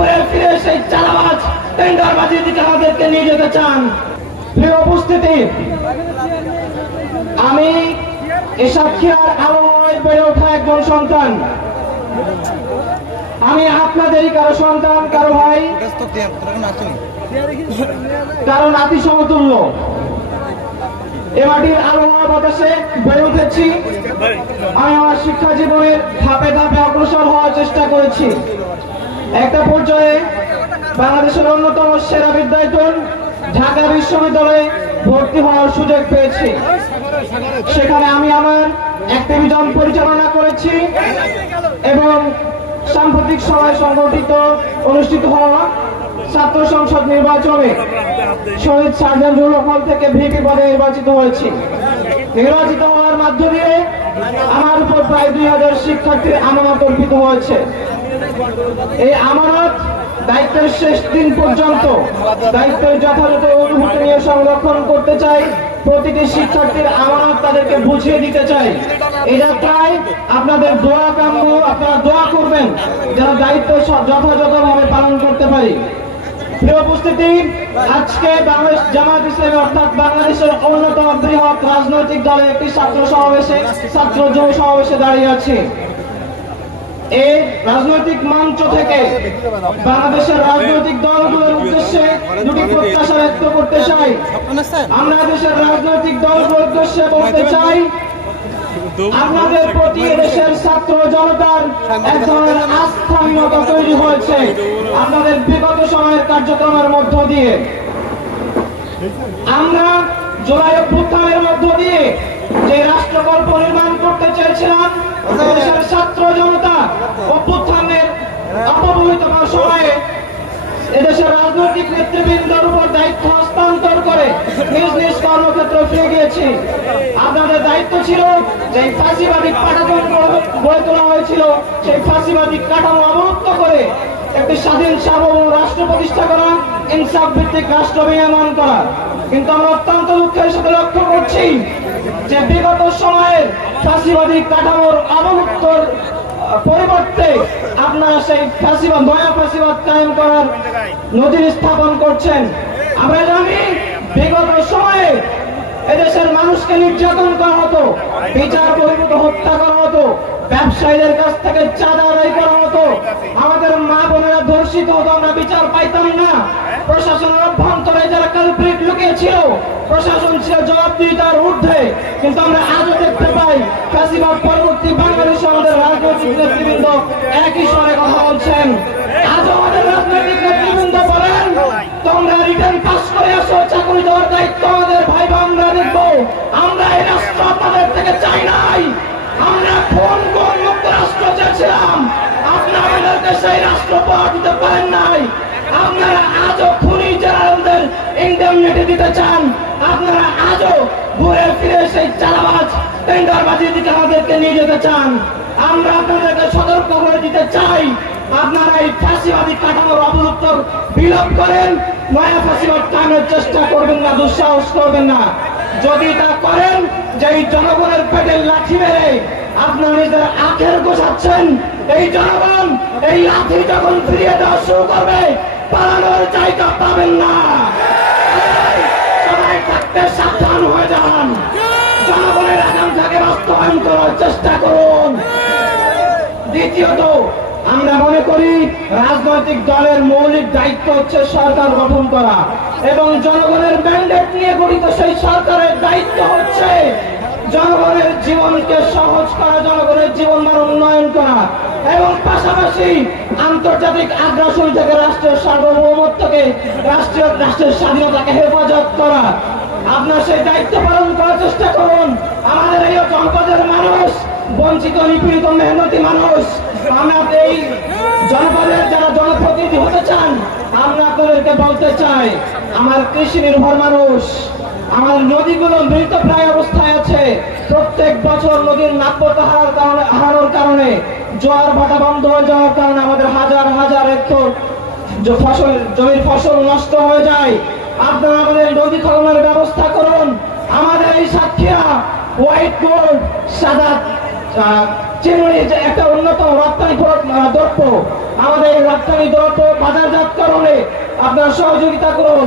ঘুরে ফিরে সেই চালাবাজ টেন্ডারবাজির দিকে আমাদেরকে নিয়ে যেতে চান। প্রিয় উপস্থিতি, আমি এই সাতক্ষীরার আবহাওয়ায় বেড়ে ওঠা একজন সন্তান। আমি আপনাদেরই কারো সন্তান, কারো ভাই, কারো নাতি সমতুল্য। এ মাটির আবহাওয়া বাতাসে বেড়ে উঠেছি। আমি আমার শিক্ষা জীবনের ধাপে ধাপে অগ্রসর হওয়ার চেষ্টা করেছি। একটা পর্যায়ে বাংলাদেশের অন্যতম সেরা বিদ্যায়তন ঢাকা বিশ্ববিদ্যালয়ে ভর্তি হওয়ার সুযোগ পেয়েছি। সেখানে আমি আমার অ্যাক্টিভিজম পরিচালনা করেছি এবং সাম্প্রতিক সময়ে অনুষ্ঠিত হওয়া ছাত্র সংসদ নির্বাচনে শহীদ সার্জন হল থেকে ভিপি পদে নির্বাচিত হয়েছি। নির্বাচিত হওয়ার মাধ্য দিয়ে আমার উপর প্রায় 2000 শিক্ষার্থীর আমানত অর্পিত হয়েছে। এই আমানত দায়িত্বের শেষ দিন পর্যন্ত দায়িত্বের যথাযথ অনুভূতি নিয়ে সংরক্ষণ করতে চাই। প্রতিটি শিক্ষার্থীর আমানত তাদেরকে বুঝিয়ে দিতে চাই। এটা প্রায় আপনাদের দোয়া কাম্য, আপনারা দোয়া করবেন যেন দায়িত্ব যথাযথভাবে পালন করতে পারি। প্রিয় উপস্থিতি, আজকে বাংলাদেশ জামায়াত ইসলামী অর্থাৎ বাংলাদেশের অন্যতম বৃহৎ রাজনৈতিক দলের একটি ছাত্র যুব সমাবেশে দাঁড়িয়ে আছে। এই রাজনৈতিক মঞ্চ থেকে বাংলাদেশের রাজনৈতিক দলগুলোর উদ্দেশ্যে দুটি প্রত্যাশা ব্যক্ত করতে চাই। আমরা দেশের রাজনৈতিক দলগুলোর উদ্দেশ্যে বলতে চাই, আপনাদের প্রতি দেশের ছাত্র জনতার এক ধরনের আস্থাহীনতা তৈরি হয়েছে আপনাদের বিগত সময়ের কার্যক্রমের মধ্য দিয়ে। আমরা জুলাই অভ্যুত্থানের মধ্য দিয়ে যে রাষ্ট্রকল্প নির্মাণ করতে চেয়েছিলাম, দেশের ছাত্র জনতা অভ্যুত্থানের অপব্যবহৃত সময়ে এদেশের রাজনৈতিক নেতৃবৃন্দের উপর দায়িত্ব হস্তান্তর করে নিজ নিজ কর্মক্ষেত্রে ফিরে গিয়েছি। আপনাদের দায়িত্ব ছিল যে ফাঁসিবাদী কাঠামো গড়ে তোলা হয়েছিল, সেই ফাঁসিবাদী কাঠামো অবরুদ্ধ করে একটি স্বাধীন সার্বভৌম রাষ্ট্র প্রতিষ্ঠা করা, ইনসাফ ভিত্তিক রাষ্ট্র বিনির্মাণ করা। কিন্তু আমরা অত্যন্ত দুঃখের সাথে লক্ষ্য করছি যে বিগত সময়ের ফাঁসিবাদী কাঠামোর অবলুপ্তর পরিবর্তে আপনারা সেই ফাঁসিবাদ, নয়া ফাঁসিবাদ কায়েম করার নজির স্থাপন করছেন। আমরা জানি বিগত সময়ে এদেশের মানুষকে নির্যাতন করা হতো, বিচার বহির্ভূত হত্যা করা হতো, ব্যবসায়ীদের কাছ থেকে চাঁদা আদায় করা হতো, আমাদের মা বোনেরা ধর্ষিত হতো, আমরা বিচার পাইতাম না। প্রশাসনের অভ্যন্তরে যারা কালপ্রিট লুকিয়েছিল, প্রশাসন ছিল জবাবদিহিতার ঊর্ধ্বে। কিন্তু আমরা আজও দেখতে পাই ফ্যাসিবাদ পরবর্তী বাংলাদেশে আমাদের রাজনৈতিক নেতৃবৃন্দ একই স্বরে কথা বলছেন। আজও আমাদের রাজনৈতিক নেতৃবৃন্দ বলেন, তোমরা রিটার্ন পাস করে আসো, চাকরি দেওয়ার দায়িত্ব আমাদের ভাই বোনরা দেখব। আমরা এই রাষ্ট্র আপনাদের থেকে চাই নাই। আমরা কোন মুক্ত রাষ্ট্র চেয়েছিলাম, আপনারা আমাদেরকে সেই রাষ্ট্র পাওয়া দিতে পারেন নাই। আপনারা আজও খুনি জেনারেলদের ইন্ডেমনিটি দিতে চান। আপনারা আজও ঘুরে ফিরে সেই চালাবাজ টেন্ডারবাজির দিকে আমাদেরকে নিয়ে যেতে চান। আমরা আপনাদেরকে সতর্ক করে দিতে চাই, আপনারা এই ফাঁসিবাদী কাঠামোর অবলুপ্ত বিলোপ করেন, নয়া ফাঁসিবাদ কায়েমের চেষ্টা করবেন না, দুঃসাহস করবেন না। যদি তা করেন, যে এই জনগণের পেটে লাঠি মেরে আপনারা নিজের আখের গোছাচ্ছেন, এই জনগণ এই লাঠি যখন ফিরিয়ে দেওয়া শুরু করবে, পালানোর জায়গা পাবেন না। সবাই থাকতে সাবধান হয়ে যান, জনগণের আকাঙ্ক্ষাকে বাস্তবায়ন করার চেষ্টা করুন। দ্বিতীয়ত, আমরা মনে করি রাজনৈতিক দলের মৌলিক দায়িত্ব হচ্ছে সরকার গঠন করা এবং জনগণের ম্যান্ডেট নিয়ে গঠিত সেই সরকারের দায়িত্ব হচ্ছে জনগণের জীবনকে সহজ করা, জনগণের জীবনমান উন্নয়ন করা এবং পাশাপাশি আন্তর্জাতিক আগ্রাসন থেকে রাষ্ট্রের সার্বভৌমত্বকে, রাষ্ট্রের স্বাধীনতাকে হেফাজত করা। আপনার সেই দায়িত্ব পালন করার চেষ্টা করুন। আমাদের এই জনপদের মানুষ বঞ্চিত, নিপীড়িত, মেহনতি মানুষ। আমরা এই জনপদের যারা জনপ্রতিনিধি হতে চান, আমরা আপনাদেরকে বলতে চাই, আমার কৃষি নির্ভর মানুষ, আমার নদীগুলো মৃতপ্রায় অবস্থায় আছে। প্রত্যেক বছর নদীর নাব্যতা হারানোর কারণে, জোয়ার ভাটা বন্ধ হয়ে যাওয়ার কারণে আমাদের হাজার হাজার হেক্টর জমির ফসল নষ্ট হয়ে যায়। আপনারা আমাদের নদী খননের ব্যবস্থা করুন। আমাদের এই সাতক্ষীরা হোয়াইট গোল্ড, সাদা চিংড়ি যে একটা অন্যতম রপ্তানি দ্রব্য, আমাদের রপ্তানি দ্রব্য বাজারজাতকরণে আপনার সহযোগিতা করুন।